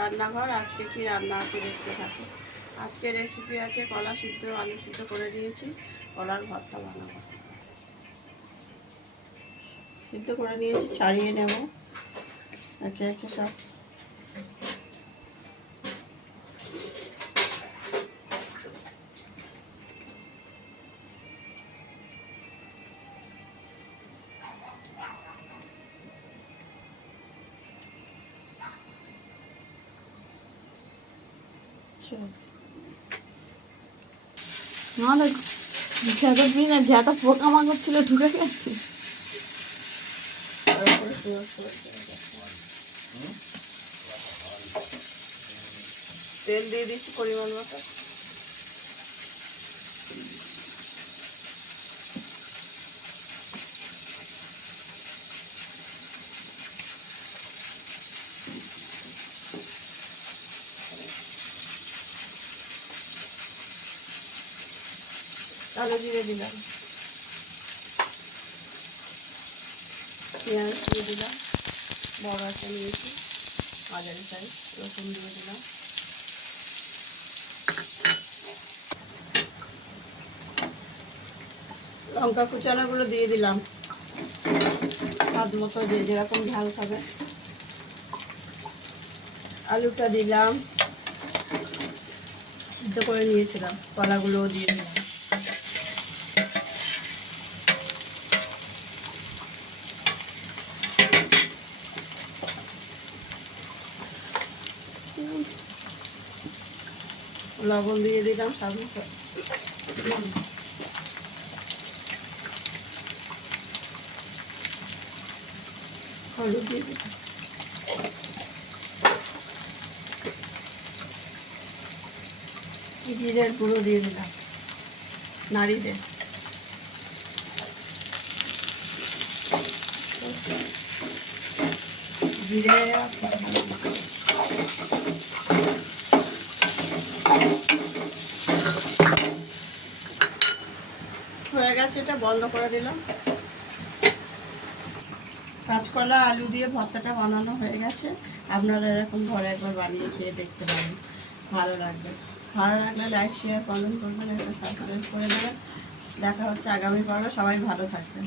রান্নাঘর। আজকে কি রান্না আছে দেখতে থাকো। আজকে রেসিপি আছে কলা সিদ্ধ, আলু সিদ্ধ করে দিয়েছি, কলার ভর্তা বানাবো। সিদ্ধ করে নিয়েছি, ছাড়িয়ে নেব একে একে সব। যত পোকামাকড় ছিল ঢুকে গেছে। তেল দিয়ে দিচ্ছি পরিমাণ মতো। কালো জিরে দিলাম, পেঁয়াজ দিয়ে দিলাম, বড় একটা নিয়েছি মাঝারি সাইজ, রসুন দিয়ে দিলাম, লঙ্কা কুচানোগুলো দিয়ে দিলাম স্বাদ মতো, যে যেরকম ঝাল খাবে। আলুটা দিলাম, সিদ্ধ করে নিয়েছিলাম, কলাগুলোও দিয়ে দিলাম। লবণ দিয়ে দিলাম স্বাদ মতো, হলুদ দিয়ে দিলাম, জিরের গুঁড়ো দিয়ে দিলাম, নাড়িয়ে জিরে হয়ে গেছে, এটা বন্ধ করে দিলাম। কাঁচকলা আলু দিয়ে ভর্তাটা বানানো হয়ে গেছে। আপনারা এরকম ঘরে একবার বানিয়ে খেয়ে দেখতে পারেন, ভালো লাগবে। ভালো লাগলে লাইক শেয়ার কমেন্ট করবেন, একটা সাবস্ক্রাইব করে দেবেন। দেখা হচ্ছে আগামী পর্বে। সবাই ভালো থাকবেন।